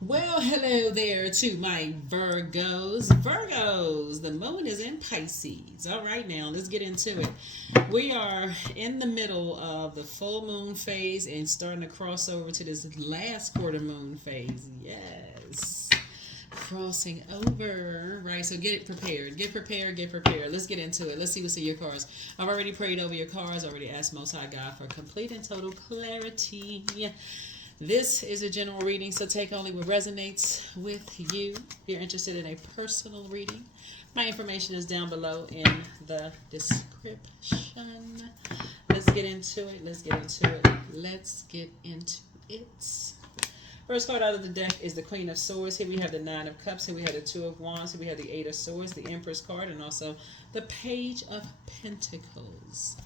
Well, hello there to my Virgos. Virgos, the moon is in Pisces. All right, now let's get into it. We are in the middle of the full moon phase and starting to cross over to this last quarter moon phase. Yes. Crossing over. Right, so get it prepared. Get prepared, get prepared. Let's get into it. Let's see what's in your cards. I've already prayed over your cards, already asked Most High God for complete and total clarity. This is a general reading, so take only what resonates with you. If you're interested in a personal reading, my information is down below in the description. Let's get into it. Let's get into it. Let's get into it. First card out of the deck is the Queen of Swords. Here we have the Nine of Cups. Here we have the Two of Wands. Here we have the Eight of Swords, the Empress card, and also the Page of Pentacles.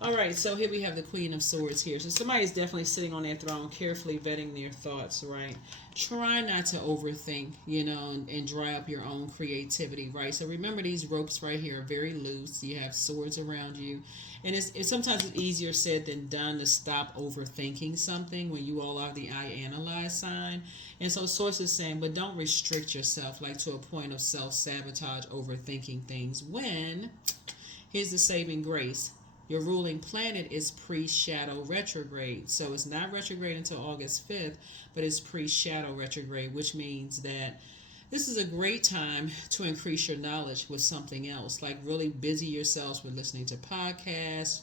All right, so here we have the Queen of Swords here. So somebody is definitely sitting on their throne, carefully vetting their thoughts, right? Try not to overthink, and dry up your own creativity, right? So remember, these ropes right here are very loose. You have swords around you. And it's sometimes it's easier said than done to stop overthinking something when you all are the I analyze sign. And so Source is saying, but don't restrict yourself like to a point of self-sabotage, overthinking things when, here's the saving grace. Your ruling planet is pre-shadow retrograde. So it's not retrograde until August 5th, but it's pre-shadow retrograde, which means that this is a great time to increase your knowledge with something else. Like really busy yourselves with listening to podcasts,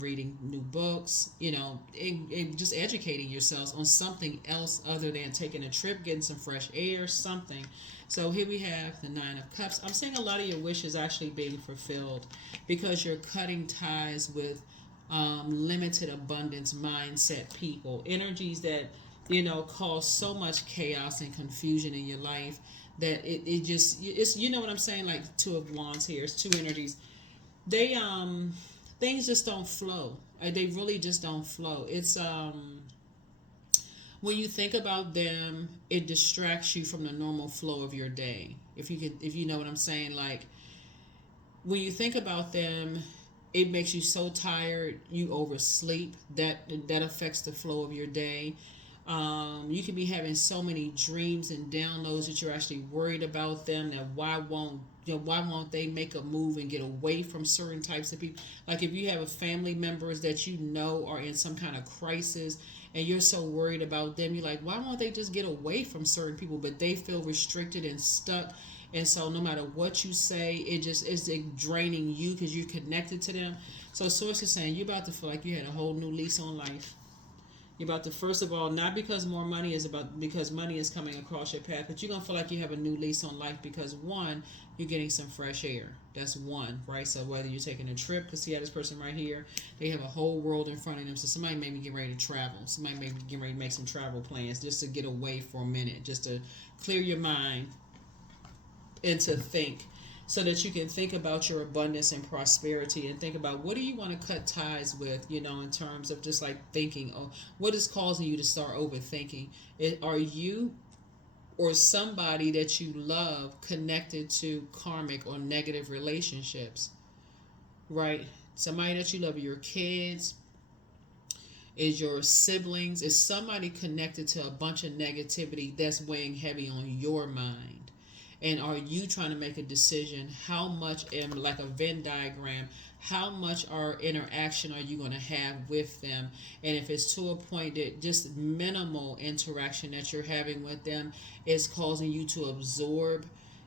reading new books, and just educating yourselves on something else other than taking a trip, getting some fresh air, something. So here we have the Nine of Cups. I'm seeing a lot of your wishes actually being fulfilled because you're cutting ties with limited abundance mindset people, energies that cause so much chaos and confusion in your life that it just it's what I'm saying, like Two of Wands here. It's two energies. They things just don't flow. They really just don't flow. It's when you think about them, it distracts you from the normal flow of your day. If you know what I'm saying, like when you think about them, it makes you so tired you oversleep. That affects the flow of your day. You can be having so many dreams and downloads that you're actually worried about them. That why won't they make a move and get away from certain types of people? Like if you have a family members that are in some kind of crisis and you're so worried about them, you're like, why won't they just get away from certain people? But they feel restricted and stuck, and so no matter what you say, it just is draining you because you're connected to them. So Source is saying you're about to feel like you had a whole new lease on life. You're about to, first of all, not because more money is about, because money is coming across your path, but you're going to feel like you have a new lease on life because one, you're getting some fresh air. That's one, right? So whether you're taking a trip, because see how this person right here, they have a whole world in front of them. So somebody may be getting ready to travel. Somebody may be getting ready to make some travel plans just to get away for a minute, just to clear your mind and to think so that you can think about your abundance and prosperity and think about what do you want to cut ties with, in terms of just like thinking, oh, what is causing you to start overthinking? Are you or somebody that you love connected to karmic or negative relationships, right? Somebody that you love, your kids, is your siblings, is somebody connected to a bunch of negativity that's weighing heavy on your mind? And are you trying to make a decision how much, like a Venn diagram, how much our interaction are you going to have with them? And if it's to a point that just minimal interaction that you're having with them is causing you to absorb,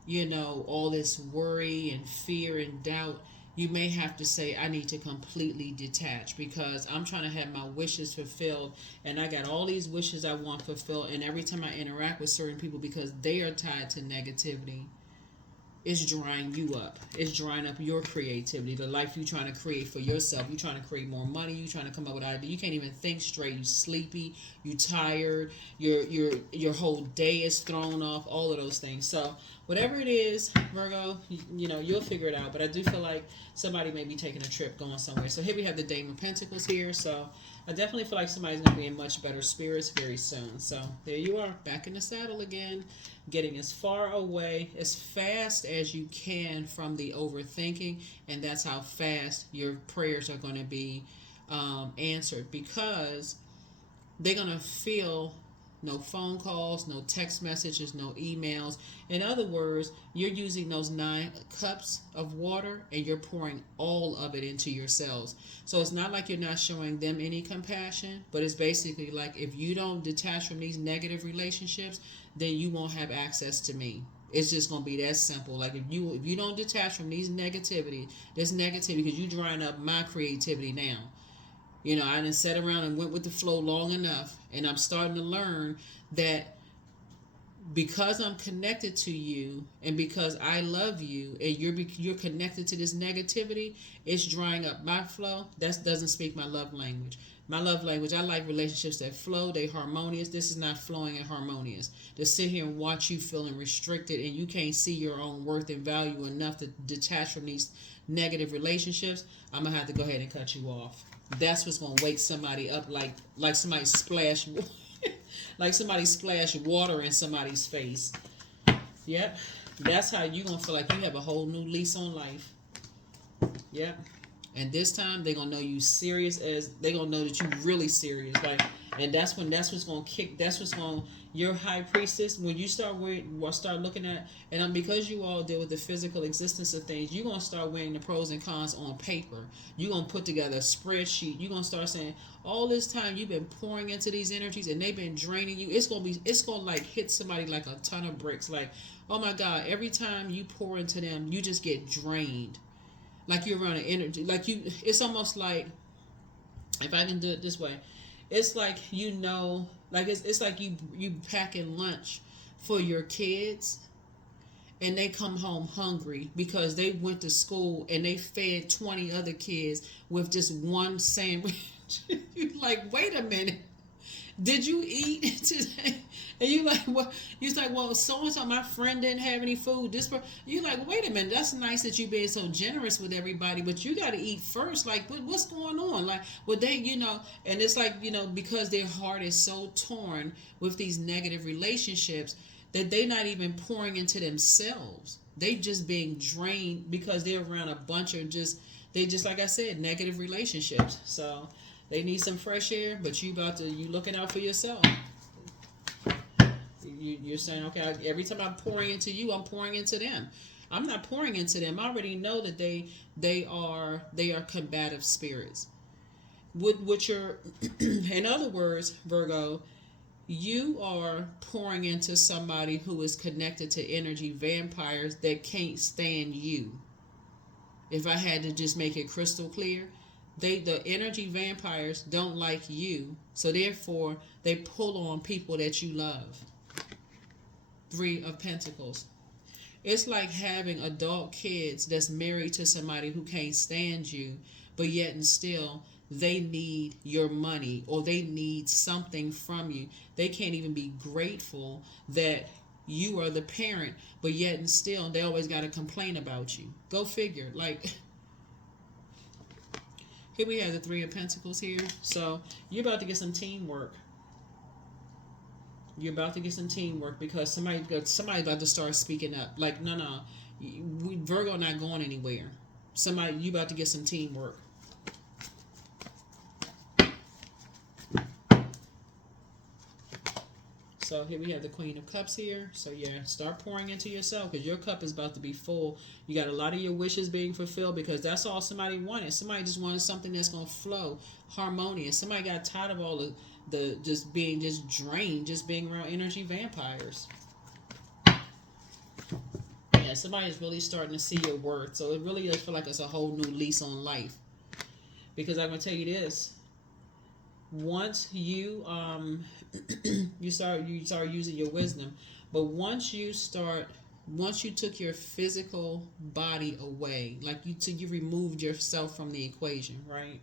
all this worry and fear and doubt, you may have to say, I need to completely detach because I'm trying to have my wishes fulfilled, and I got all these wishes I want fulfilled, and every time I interact with certain people, because they are tied to negativity, it's drying you up. It's drying up your creativity, the life you're trying to create for yourself. You're trying to create more money. You're trying to come up with ideas. You can't even think straight. You're sleepy. You're tired. Your whole day is thrown off. All of those things. So whatever it is, Virgo, you'll figure it out. But I do feel like somebody may be taking a trip, going somewhere. So here we have the Dame of Pentacles here. So I definitely feel like somebody's going to be in much better spirits very soon. So there you are, back in the saddle again, getting as far away, as fast as you can from the overthinking, and that's how fast your prayers are going to be answered, because they're going to feel no phone calls, no text messages, no emails. In other words, you're using those 9 cups of water and you're pouring all of it into your cells. So it's not like you're not showing them any compassion, but it's basically like if you don't detach from these negative relationships, then you won't have access to me. It's just gonna be that simple. Like if you don't detach from this negativity, because you drying up my creativity now. You know, I didn't sat around and went with the flow long enough, and I'm starting to learn that because I'm connected to you and because I love you and you're connected to this negativity, it's drying up my flow. That doesn't speak my love language. My love language, I like relationships that flow, they harmonious. This is not flowing and harmonious. To sit here and watch you feeling restricted and you can't see your own worth and value enough to detach from these negative relationships, I'm gonna have to go ahead and cut you off. That's what's gonna wake somebody up like somebody splash like somebody splashed water in somebody's face. Yep. That's how you gonna feel like you have a whole new lease on life. Yep. And this time they're gonna know you serious as they gonna know that you really serious. Like, and that's what's gonna kick. That's what's gonna your high priestess. When you start looking at and because you all deal with the physical existence of things, you're gonna start weighing the pros and cons on paper. You're gonna put together a spreadsheet. You're gonna start saying all this time you've been pouring into these energies and they've been draining you. It's gonna like hit somebody like a ton of bricks. Like, oh my God, every time you pour into them, you just get drained. Like you're running energy. It's almost like, if I can do it this way, it's like it's like you packing lunch for your kids, and they come home hungry because they went to school and they fed 20 other kids with just one sandwich. You like, wait a minute. Did you eat today? And you like, what? You like, well, so and so, my friend didn't have any food. You like, wait a minute. That's nice that you being so generous with everybody, but you got to eat first. Like, what's going on? Like, well, they, and it's like, because their heart is so torn with these negative relationships that they're not even pouring into themselves. They just being drained because they're around a bunch of they just like I said, negative relationships. So they need some fresh air, but you looking out for yourself. You're saying, okay, every time I'm pouring into you, I'm pouring into them. I'm not pouring into them. I already know that they are combative spirits. With your, in other words, Virgo, you are pouring into somebody who is connected to energy vampires that can't stand you. If I had to just make it crystal clear, the energy vampires don't like you, so therefore they pull on people that you love. 3 of Pentacles. It's like having adult kids that's married to somebody who can't stand you, but yet and still they need your money or they need something from you. They can't even be grateful that you are the parent, but yet and still they always got to complain about you. Go figure. Like, here we have the 3 of Pentacles here. So you're about to get some teamwork. You're about to get some teamwork because somebody about to start speaking up. Like, no, Virgo not going anywhere. You about to get some teamwork. So here we have the Queen of Cups here. So yeah, start pouring into yourself because your cup is about to be full. You got a lot of your wishes being fulfilled because that's all somebody wanted. Somebody just wanted something that's going to flow, harmonious. Somebody got tired of all the just being drained, just being around energy vampires. Yeah, somebody's really starting to see your worth. So it really does feel like it's a whole new lease on life. Because I'm going to tell you this. Once you you start using your wisdom, but once you took your physical body away, like you removed yourself from the equation, right?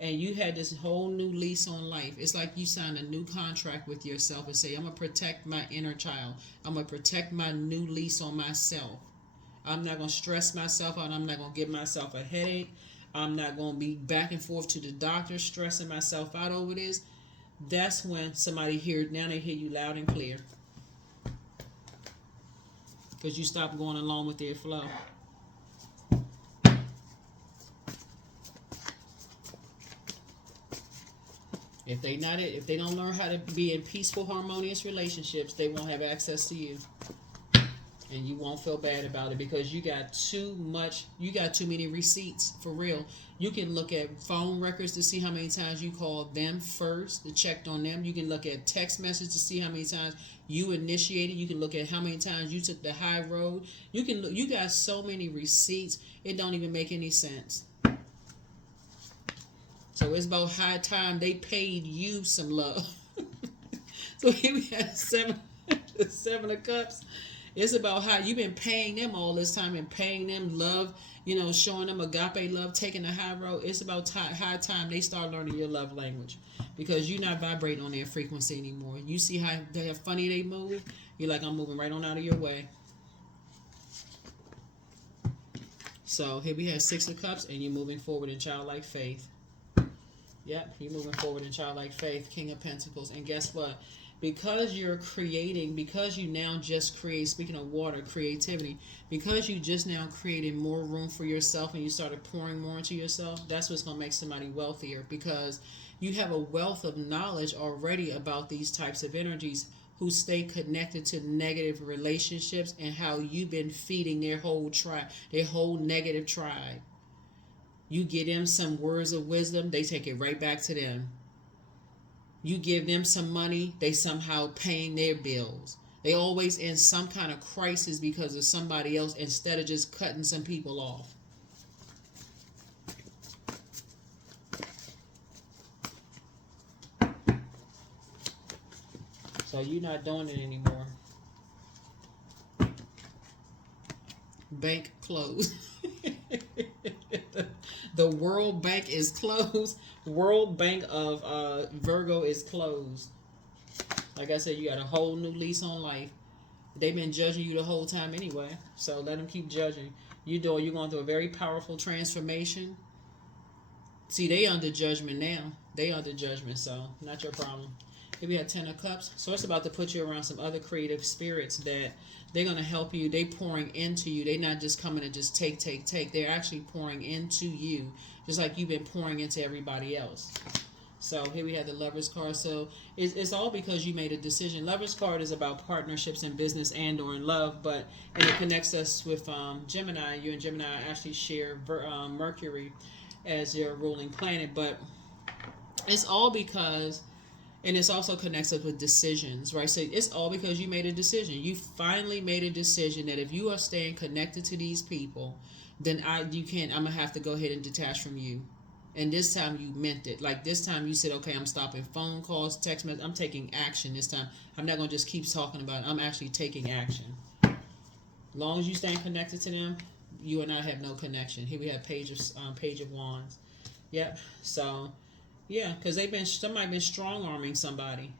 And you had this whole new lease on life. It's like you signed a new contract with yourself and say, I'm going to protect my inner child. I'm going to protect my new lease on myself. I'm not going to stress myself out. I'm not going to give myself a headache. I'm not going to be back and forth to the doctor stressing myself out over this. That's when somebody they hear you loud and clear. Because you stop going along with their flow. If they don't learn how to be in peaceful, harmonious relationships, they won't have access to you. And you won't feel bad about it because you got too many receipts for real. You can look at phone records to see how many times you called them first, to checked on them. You can look at text messages to see how many times you initiated. You can look at how many times you took the high road. You got so many receipts, it don't even make any sense. So it's about high time they paid you some love. So here we have the seven of cups. It's about how you've been paying them all this time and paying them love, showing them agape love, taking the high road. It's about high time they start learning your love language because you're not vibrating on their frequency anymore. You see how funny they move? You're like, I'm moving right on out of your way. So here we have Six of Cups and you're moving forward in childlike faith. Yep, you're moving forward in childlike faith, King of Pentacles. And guess what? Because you now just create, speaking of water, creativity, because you just now created more room for yourself and you started pouring more into yourself, that's what's going to make somebody wealthier because you have a wealth of knowledge already about these types of energies who stay connected to negative relationships and how you've been feeding their whole tribe, their whole negative tribe. You give them some words of wisdom, they take it right back to them. You give them some money, they somehow paying their bills. They always in some kind of crisis because of somebody else instead of just cutting some people off. So you're not doing it anymore. Bank closed. The World Bank is closed. World Bank of Virgo is closed. Like I said, you got a whole new lease on life. They've been judging you the whole time anyway, so let them keep judging. You're going through a very powerful transformation. See, they under judgment now. They under judgment, so not your problem. Here we have Ten of Cups. So it's about to put you around some other creative spirits that they're going to help you. They pouring into you. They're not just coming to just take. They're actually pouring into you, just like you've been pouring into everybody else. So here we have the Lover's card. So it's all because you made a decision. Lover's card is about partnerships in business and or in love, and it connects us with Gemini. You and Gemini actually share Mercury as your ruling planet, but it's all because, and it's also connects us with decisions, right? So it's all because you made a decision. You finally made a decision that if you are staying connected to these people, then I'm gonna have to go ahead and detach from you. And this time you meant it. Like this time you said, okay, I'm stopping phone calls, text messages. I'm taking action this time. I'm not gonna just keep talking about it. I'm actually taking action. As long as you stay connected to them, you and I have no connection. Here we have Page of Wands. Yep. So yeah, because somebody been strong arming somebody.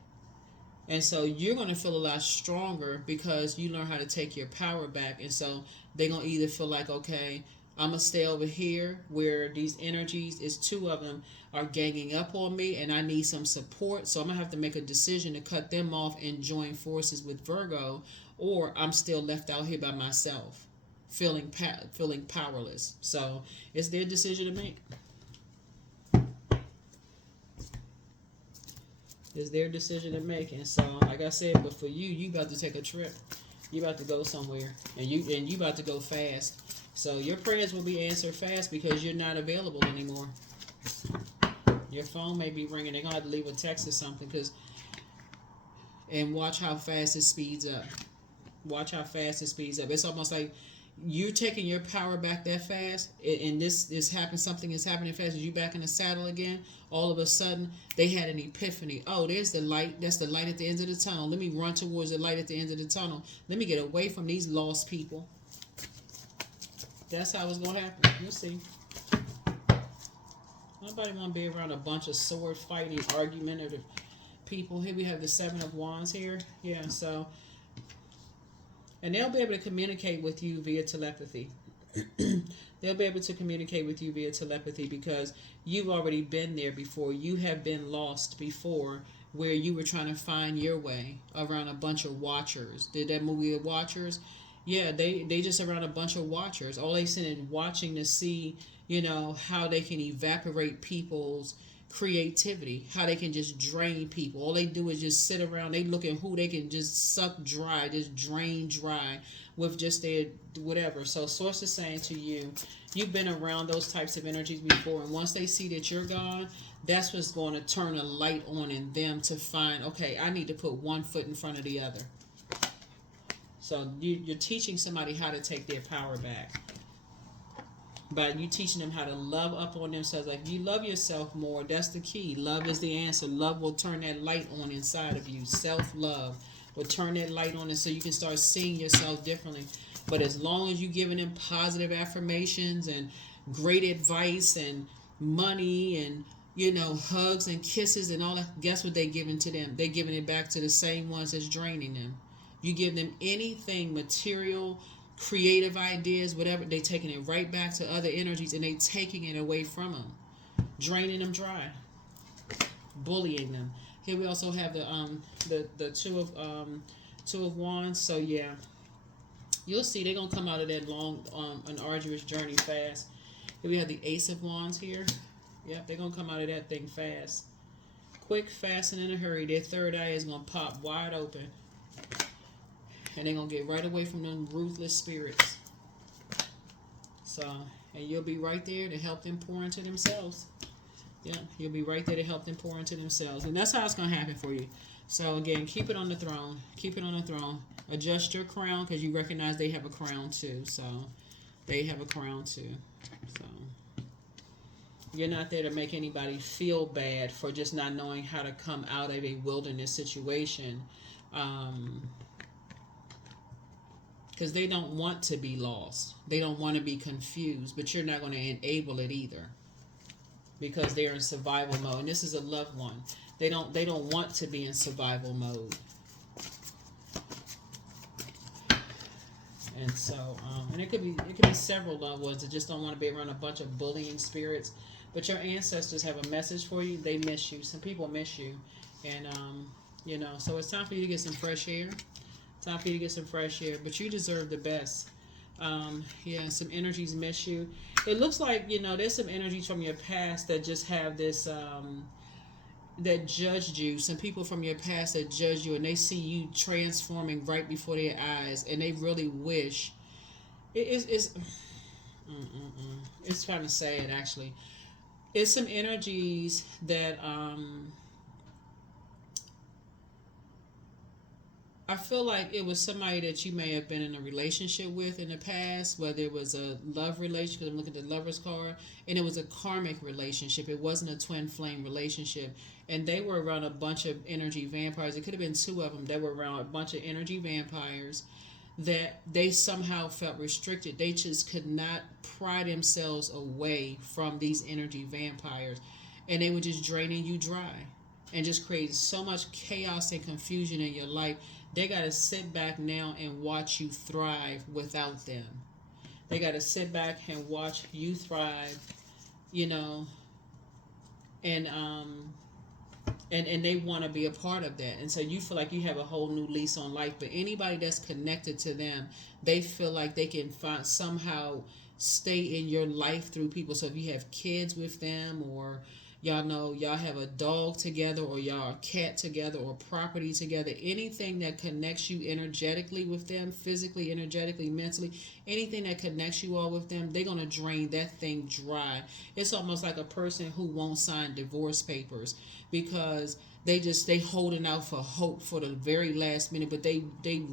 And so you're going to feel a lot stronger because you learn how to take your power back. And so they're going to either feel like, okay, I'm going to stay over here where these energies, is two of them, are ganging up on me and I need some support. So I'm going to have to make a decision to cut them off and join forces with Virgo, or I'm still left out here by myself, feeling powerless. So it's their decision to make. It's their decision to make. And so, like I said, but for you about to take a trip. You about to go somewhere. And you about to go fast. So your prayers will be answered fast because you're not available anymore. Your phone may be ringing. They're going to have to leave a text or something. And watch how fast it speeds up. Watch how fast it speeds up. It's almost like you're taking your power back that fast, and something is happening fast. You back in the saddle again. All of a sudden, they had an epiphany. Oh, there's the light. That's the light at the end of the tunnel. Let me run towards the light at the end of the tunnel. Let me get away from these lost people. That's how it's going to happen. You'll see. Nobody want to be around a bunch of sword fighting, argumentative people. Here we have the Seven of Wands here. Yeah, so... And they'll be able to communicate with you via telepathy. They'll be able to communicate with you via telepathy because you've already been there before. You have been lost before where you were trying to find your way around a bunch of watchers. Did that movie, The Watchers? Yeah, they just around a bunch of watchers. All they sitting watching to see, how they can evaporate people's creativity, how they can just drain people. All they do is just sit around. They look at who they can just suck dry, just drain dry with just their whatever. So source is saying to you, you've been around those types of energies before, and once they see that you're gone, that's what's going to turn a light on in them to find, okay, I need to put one foot in front of the other. So you're teaching somebody how to take their power back. But you teaching them how to love up on themselves. Like, if you love yourself more, that's the key. Love is the answer. Love will turn that light on inside of you. Self-love will turn that light on, and so you can start seeing yourself differently. But as long as you're giving them positive affirmations and great advice and money and, hugs and kisses and all that, guess what they're giving to them? They're giving it back to the same ones that's draining them. You give them anything material, creative ideas, whatever, they taking it right back to other energies, and they taking it away from them, draining them dry, bullying them. Here we also have the two of wands. So yeah, you'll see they're gonna come out of that long an arduous journey fast. Here we have the ace of wands here. Yep, they're gonna come out of that thing fast, quick, fast, and in a hurry. Their third eye is gonna pop wide open. And they're going to get right away from them ruthless spirits. So, and you'll be right there to help them pour into themselves. Yeah, you'll be right there to help them pour into themselves. And that's how it's going to happen for you. So, again, keep it on the throne. Keep it on the throne. Adjust your crown, because you recognize they have a crown too. So, they have a crown too. So, you're not there to make anybody feel bad for just not knowing how to come out of a wilderness situation. Because they don't want to be lost. They don't want to be confused. But you're not going to enable it either, because they're in survival mode. And this is a loved one. They don't want to be in survival mode. And so, and it could be several loved ones that just don't want to be around a bunch of bullying spirits. But your ancestors have a message for you. They miss you. Some people miss you, and so it's time for you to get some fresh air. Time for you to get some fresh air, but you deserve the best. Yeah, some energies miss you. It looks like, there's some energies from your past that just have this, that judged you. Some people from your past that judge you, and they see you transforming right before their eyes, and they really wish. It's trying to say it, actually. It's some energies that, I feel like it was somebody that you may have been in a relationship with in the past, whether it was a love relationship, because I'm looking at the Lover's card, and it was a karmic relationship. It wasn't a twin flame relationship. And they were around a bunch of energy vampires. It could have been two of them. They were around a bunch of energy vampires that they somehow felt restricted. They just could not pry themselves away from these energy vampires. And they were just draining you dry and just creating so much chaos and confusion in your life. They got to sit back now and watch you thrive without them. They got to sit back and watch you thrive, and they want to be a part of that. And so you feel like you have a whole new lease on life. But anybody that's connected to them, they feel like they can somehow stay in your life through people. So if you have kids with them, or y'all have a dog together, or y'all a cat together, or property together, anything that connects you energetically with them, physically, energetically, mentally, anything that connects you all with them, they're going to drain that thing dry. It's almost like a person who won't sign divorce papers, because they holding out for hope for the very last minute, but they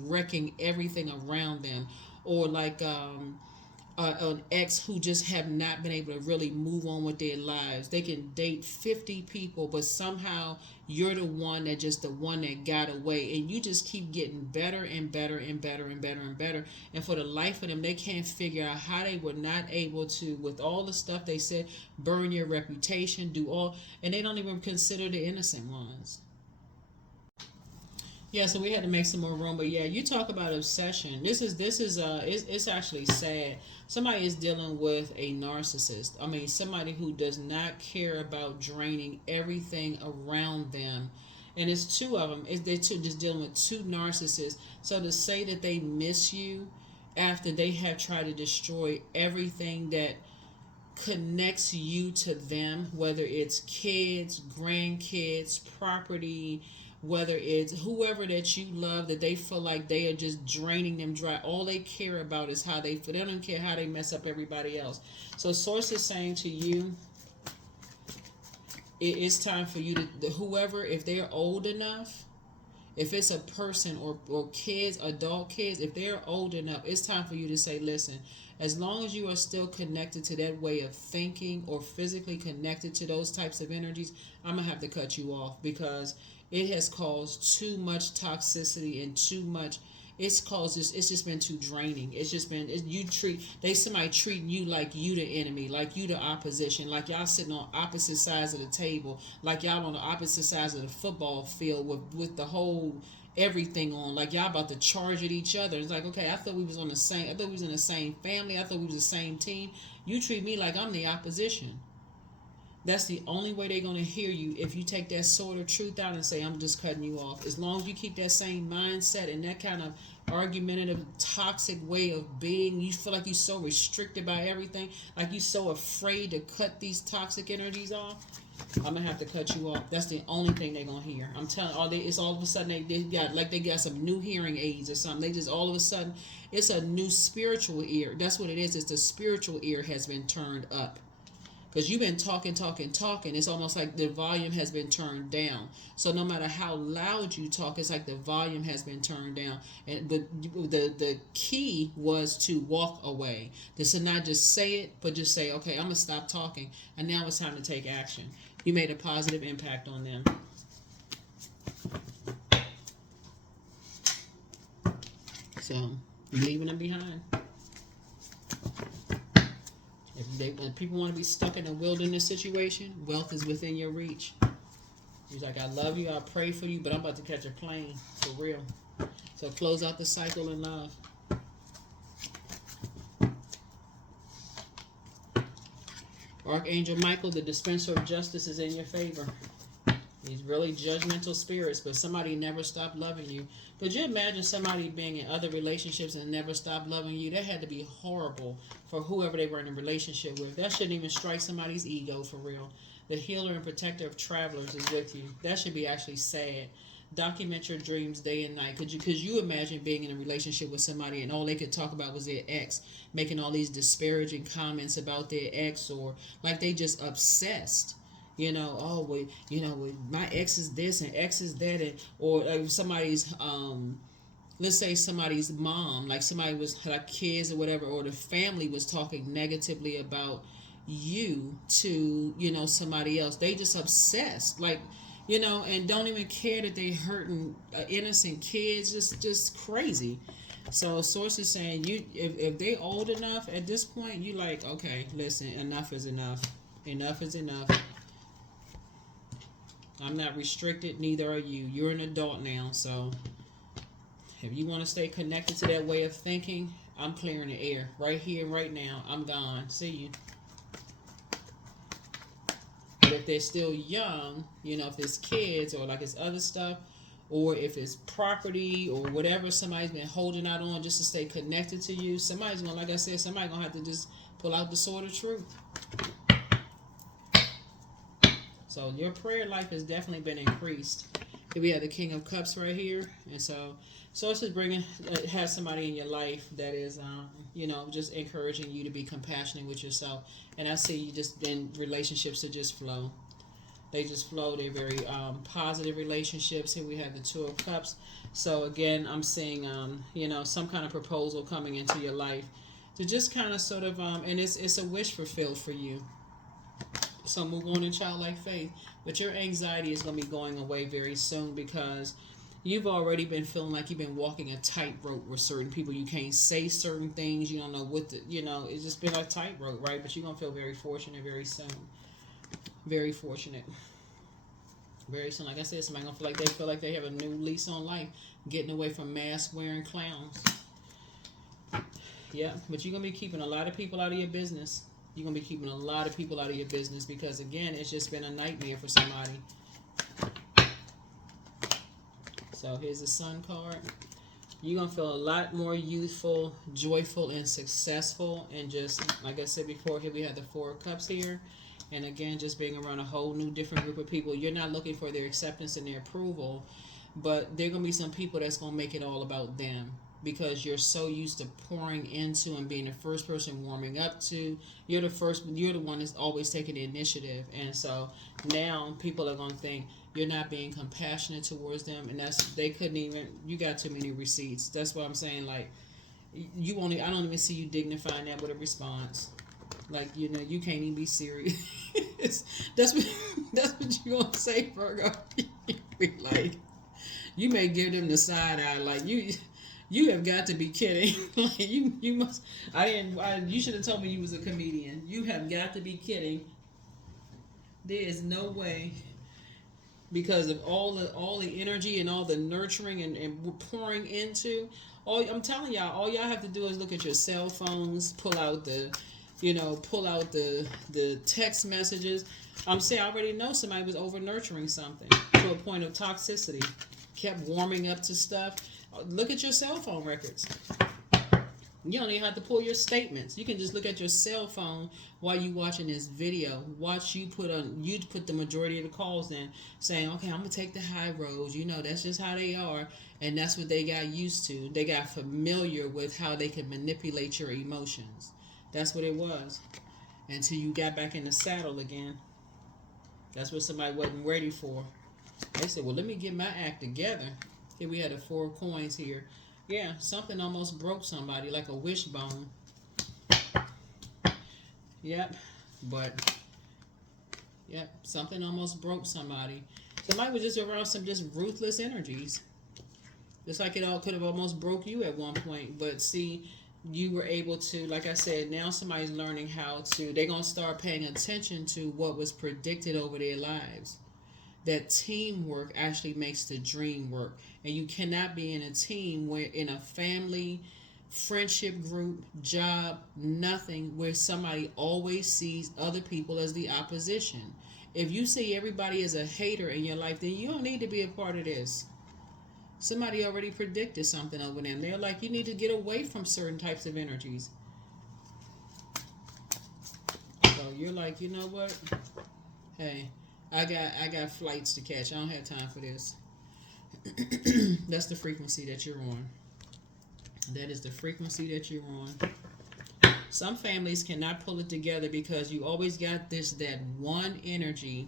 wrecking everything around them. Or like an ex who just have not been able to really move on with their lives. They can date 50 people, but somehow you're the one that got away, and you just keep getting better and better and better and better and better. And for the life of them, they can't figure out how they were not able to, with all the stuff they said, burn your reputation, and they don't even consider the innocent ones. Yeah, so we had to make some more room, but yeah, you talk about obsession. It's actually sad. Somebody is dealing with a narcissist. I mean, somebody who does not care about draining everything around them, and it's two of them. They're just dealing with two narcissists. So to say that they miss you after they have tried to destroy everything that connects you to them, whether it's kids, grandkids, property, whether it's whoever that you love, that they feel like they are just draining them dry. All they care about is how they feel. They don't care how they mess up everybody else. So Source is saying to you, it is time for you to, whoever, if they're old enough, if it's a person or kids, adult kids, if they're old enough, it's time for you to say, listen, as long as you are still connected to that way of thinking or physically connected to those types of energies, I'm going to have to cut you off, because it has caused too much toxicity and too much. It's just been too draining. It's just been, somebody treating you like you the enemy, like you the opposition, like y'all sitting on opposite sides of the table, like y'all on the opposite sides of the football field with the whole everything on, like y'all about to charge at each other. It's like, okay, I thought we was in the same family. I thought we was the same team. You treat me like I'm the opposition. That's the only way they're going to hear you, if you take that sword of truth out and say, I'm just cutting you off. As long as you keep that same mindset and that kind of argumentative, toxic way of being, you feel like you're so restricted by everything, like you're so afraid to cut these toxic energies off, I'm going to have to cut you off. That's the only thing they're going to hear. I'm telling you, it's all of a sudden they got some new hearing aids or something. They just all of a sudden, it's a new spiritual ear. That's what it is. It's the spiritual ear has been turned up. Because you've been talking. It's almost like the volume has been turned down. So no matter how loud you talk, it's like the volume has been turned down. And the key was to walk away. To not just say it, but just say, okay, I'm going to stop talking. And now it's time to take action. You made a positive impact on them. So you're leaving them behind. When people want to be stuck in a wilderness situation, wealth is within your reach. He's like, I love you, I pray for you, but I'm about to catch a plane, for real. So close out the cycle in love. Archangel Michael, the dispenser of justice, is in your favor. These really judgmental spirits, but somebody never stopped loving you. Could you imagine somebody being in other relationships and never stopped loving you? That had to be horrible for whoever they were in a relationship with. That shouldn't even strike somebody's ego, for real. The healer and protector of travelers is with you. That should be actually sad. Document your dreams day and night. Could you imagine being in a relationship with somebody and all they could talk about was their ex, making all these disparaging comments about their ex, or like they just obsessed? My ex is this and ex is that, and or somebody's let's say somebody's mom, like somebody was like kids or whatever, or the family was talking negatively about you to somebody else. They just obsessed, like and don't even care that they hurting innocent kids. Just crazy. So Source is saying if they old enough at this point, you like, okay, listen, enough is enough. Enough is enough. I'm not restricted, neither are you. You're an adult now, so if you want to stay connected to that way of thinking, I'm clearing the air. Right here, right now, I'm gone. See you. But if they're still young, if it's kids or like it's other stuff, or if it's property or whatever somebody's been holding out on just to stay connected to you, somebody's going to, like I said, somebody's going to have to just pull out the sword of truth. So your prayer life has definitely been increased. Here we have the King of Cups right here. And so Source is have somebody in your life that is, just encouraging you to be compassionate with yourself. And I see you just in relationships that just flow. They just flow. They're very positive relationships. Here we have the Two of Cups. So again, I'm seeing, some kind of proposal coming into your life to just kind of sort of, and it's a wish fulfilled for you. So move on in childlike faith. But your anxiety is going to be going away very soon, because you've already been feeling like you've been walking a tightrope with certain people. You can't say certain things. You don't know it's just been a tightrope, right? But you're going to feel very fortunate very soon. Very fortunate. Very soon. Like I said, somebody going to feel like they have a new lease on life, getting away from mask wearing clowns. Yeah, but you're going to be keeping a lot of people out of your business. You're going to be keeping a lot of people out of your business, because, again, it's just been a nightmare for somebody. So here's the Sun card. You're going to feel a lot more youthful, joyful, and successful. And just, like I said before, here we have the Four of Cups here. And again, just being around a whole new different group of people. You're not looking for their acceptance and their approval. But there are going to be some people that's going to make it all about them. Because you're so used to pouring into and being the first person warming up to. You're the one that's always taking the initiative. And so now people are going to think you're not being compassionate towards them. And you got too many receipts. That's what I'm saying. Like, I don't even see you dignifying that with a response. Like, you can't even be serious. that's what you want to say, Virgo. Like, you may give them the side eye. Like, you have got to be kidding. Like, you must. You should have told me you was a comedian. You have got to be kidding. There is no way, because of all the energy and all the nurturing and pouring into. I'm telling y'all, all y'all have to do is look at your cell phones, pull out the text messages. I'm saying I already know somebody was over nurturing something to a point of toxicity, kept warming up to stuff. Look at your cell phone records. You don't even have to pull your statements. You can just look at your cell phone while you watching this video. Watch you put the majority of the calls in, saying, okay, I'm gonna take the high roads. That's just how they are, and that's what they got used to. They got familiar with how they can manipulate your emotions. That's what it was, until you got back in the saddle again. That's what somebody wasn't ready for. They said, well, let me get my act together. Here we had the Four of Coins here. Yeah, something almost broke somebody, like a wishbone. Yep, something almost broke somebody. Somebody was just around some just ruthless energies. Just like it all could have almost broke you at one point. But see, you were able to, like I said, now somebody's learning they're going to start paying attention to what was predicted over their lives. That teamwork actually makes the dream work. And you cannot be in a team in a family, friendship group, job, nothing, where somebody always sees other people as the opposition. If you see everybody as a hater in your life, then you don't need to be a part of this. Somebody already predicted something over them. They're like, you need to get away from certain types of energies. So you're like, you know what? Hey, I got flights to catch. I don't have time for this. That's the frequency that you're on. That is the frequency that you're on. Some families cannot pull it together because you always got that one energy.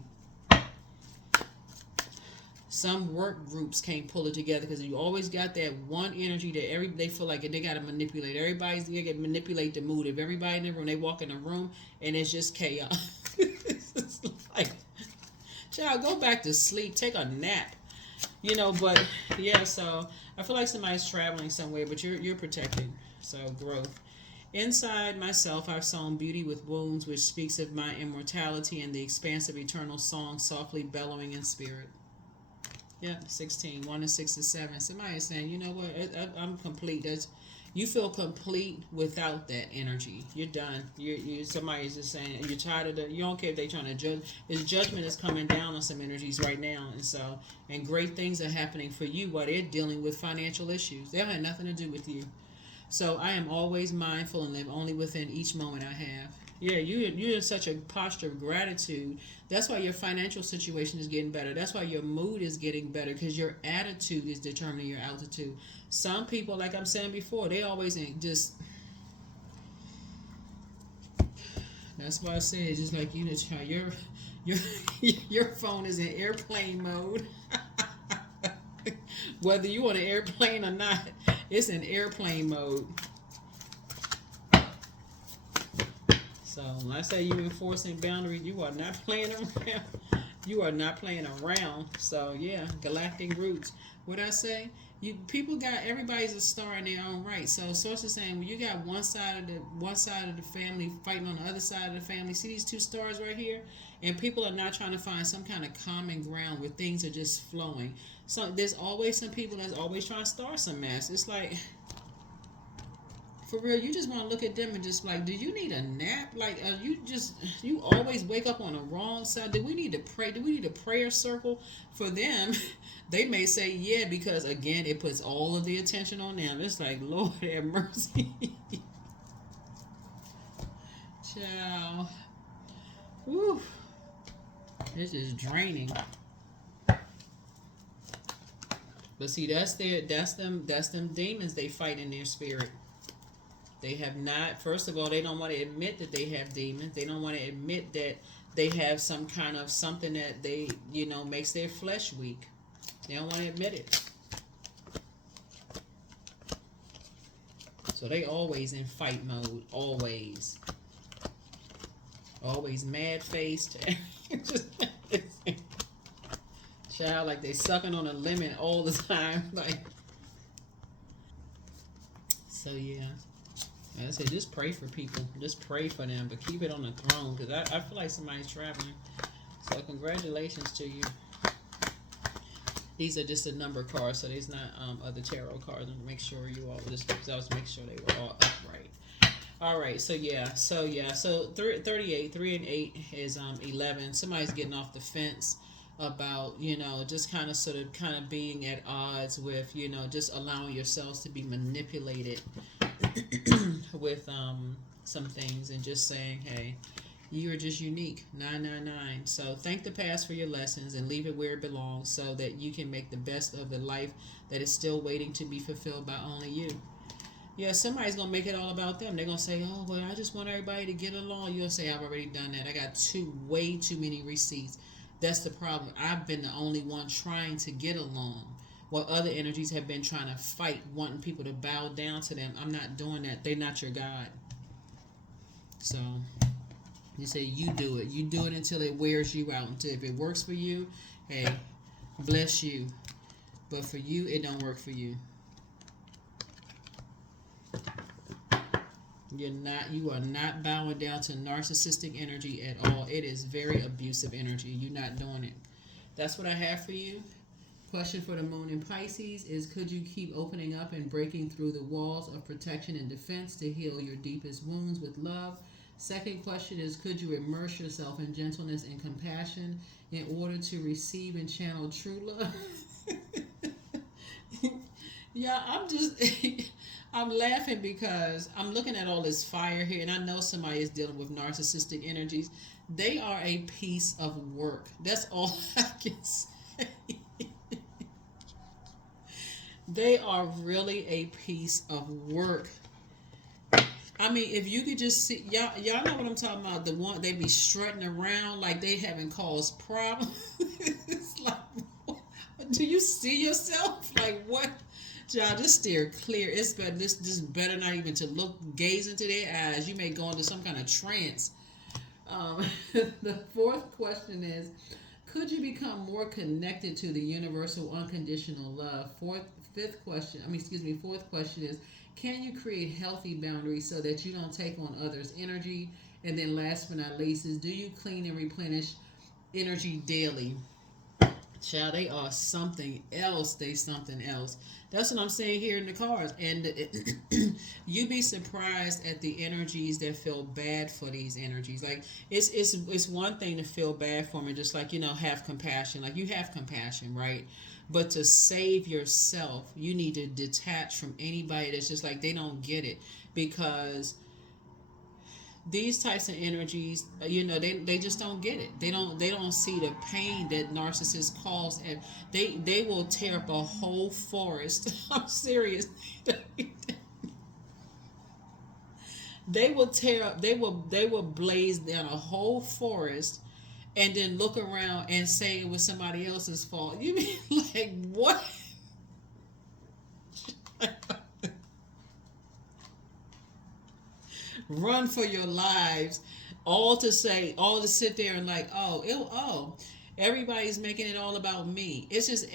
Some work groups can't pull it together because you always got that one energy that they feel like they got to manipulate. They got to manipulate the mood of everybody in the room. They walk in the room and it's just chaos. It's like, child, go back to sleep. Take a nap. But yeah, so I feel like somebody's traveling somewhere, but you're protected. So growth. Inside myself, I've sown beauty with wounds, which speaks of my immortality and the expansive eternal song softly bellowing in spirit. Yeah, 16. 1 and 6 to 7. Somebody is saying, you know what? I'm complete. You feel complete without that energy. You're done. Somebody is just saying you're tired of you don't care if they're trying to judge. This judgment is coming down on some energies right now, and great things are happening for you while they're dealing with financial issues. They don't have nothing to do with you. So I am always mindful and live only within each moment I have. Yeah, you're in such a posture of gratitude. That's why your financial situation is getting better. That's why your mood is getting better, because your attitude is determining your altitude. Some people, like I'm saying before, they always just. That's why I said it's just like your phone is in airplane mode. Whether you on an airplane or not, it's in airplane mode. So when I say you enforcing boundaries, you are not playing around. You are not playing around. So yeah, galactic roots. What I say? Everybody's a star in their own right. So source is saying, when you got one side of the family fighting on the other side of the family, see these two stars right here, and people are not trying to find some kind of common ground where things are just flowing. So there's always some people that's always trying to start some mess. It's like, For real, you just want to look at them and just like, do you need a nap? Like, you always wake up on the wrong side? Do we need to pray? Do we need a prayer circle for them? They may say yeah, because again, it puts all of the attention on them. It's like, Lord have mercy. Ciao. Woo. This is draining. But see, that's them demons they fight in their spirit. They have not, first of all, they don't want to admit that they have demons. They don't want to admit that they have some kind of something that they, makes their flesh weak. They don't want to admit it. So they always in fight mode, always. Always mad-faced. Child, like they sucking on a lemon all the time. Like, so yeah. Like I said, just pray for people. Just pray for them, but keep it on the throne, because I feel like somebody's traveling. So congratulations to you. These are just a number cards, so there's not other tarot cards. And make sure you all just, because I was make sure they were all upright. All right, so 38, 3 and 8 is 11. Somebody's getting off the fence about, just kind of being at odds with, just allowing yourselves to be manipulated with some things, and just saying, hey, you are just unique. 999. So thank the past for your lessons and leave it where it belongs, so that you can make the best of the life that is still waiting to be fulfilled by only you. Yeah, somebody's going to make it all about them. They're going to say, oh, well, I just want everybody to get along. You'll say, I've already done that. I got way too many receipts. That's the problem. I've been the only one trying to get along, while other energies have been trying to fight, wanting people to bow down to them. I'm not doing that. They're not your God. So you say, you do it. You do it until it wears you out. Until if it works for you, hey, bless you. But for you, it don't work for you. You are not bowing down to narcissistic energy at all. It is very abusive energy. You're not doing it. That's what I have for you. Question for the moon in Pisces is, could you keep opening up and breaking through the walls of protection and defense to heal your deepest wounds with love? Second question is, could you immerse yourself in gentleness and compassion in order to receive and channel true love? Yeah, I'm laughing because I'm looking at all this fire here, and I know somebody is dealing with narcissistic energies. They are a piece of work. That's all I can say. They are really a piece of work. I mean, if you could just see, y'all know what I'm talking about. The one they be strutting around like they haven't caused problems. It's like, do you see yourself? Like, what? Y'all just steer clear. It's better. This better not even to gaze into their eyes. You may go into some kind of trance. The fourth question is, could you become more connected to the universal unconditional love? Fourth question is, can you create healthy boundaries so that you don't take on others' energy? And then last but not least is, do you clean and replenish energy daily? Child, they are something else. They something else. That's what I'm saying here in the cards. And you'd be surprised at the energies that feel bad for these energies. Like, it's one thing to feel bad for them and just like, have compassion. Like, you have compassion, right? But to save yourself, you need to detach from anybody that's just like, they don't get it. Because these types of energies, they just don't get it. They don't see the pain that narcissists cause, and they will tear up a whole forest. I'm serious. They will tear up. They will blaze down a whole forest, and then look around and say it was somebody else's fault. You mean like what? Run for your lives, all to sit there and like, everybody's making it all about me. It's just,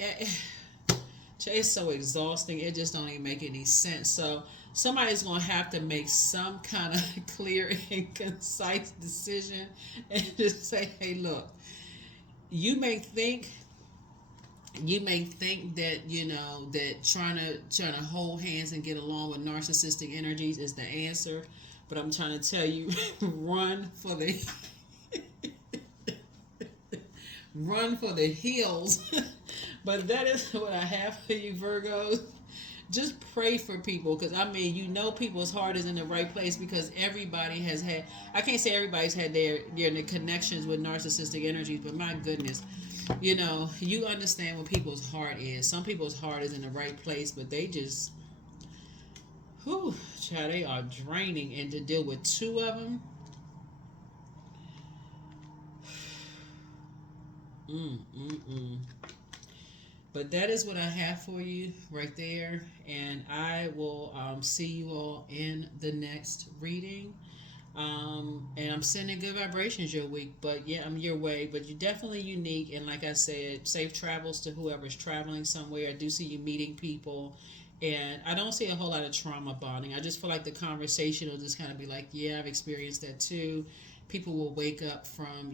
it's so exhausting. It just don't even make any sense. So somebody's going to have to make some kind of clear and concise decision and just say, hey, look, you may think You may think that that trying to hold hands and get along with narcissistic energies is the answer, but I'm trying to tell you, run for the run for the hills. But that is what I have for you, Virgos. Just pray for people, because I mean, people's heart is in the right place, because everybody has had, I can't say everybody's had their connections with narcissistic energies, but my goodness, you understand what people's heart is. Some people's heart is in the right place, but they just, whew, child, they are draining, and to deal with two of them. Mm, mm, mm. But that is what I have for you right there. And I will see you all in the next reading. And I'm sending good vibrations your week. But yeah, I'm your way. But you're definitely unique. And like I said, safe travels to whoever's traveling somewhere. I do see you meeting people. And I don't see a whole lot of trauma bonding. I just feel like the conversation will just kind of be like, yeah, I've experienced that too. People will wake up from,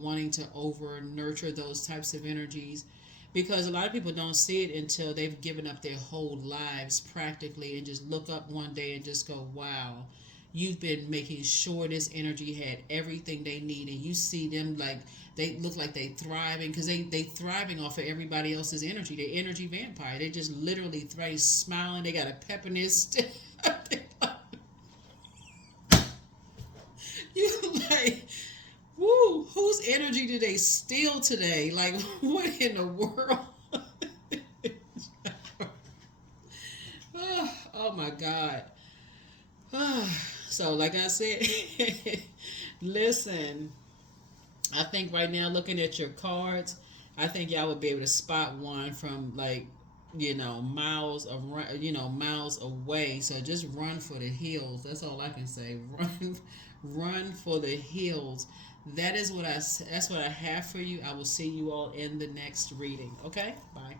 wanting to over nurture those types of energies, because a lot of people don't see it until they've given up their whole lives practically, and just look up one day and just go, wow, you've been making sure this energy had everything they need. And you see them like they look like they thriving, because they thriving off of everybody else's energy. They're energy vampire. They just literally thrive, smiling. They got a pep in their step. You like, woo, whose energy did they steal today? Like, what in the world? Oh my God. So, like I said, listen, I think right now, looking at your cards, I think y'all would be able to spot one from like, miles of miles away. So just run for the hills. That's all I can say. Run for the hills. That's what I have for you. I will see you all in the next reading. Okay? Bye.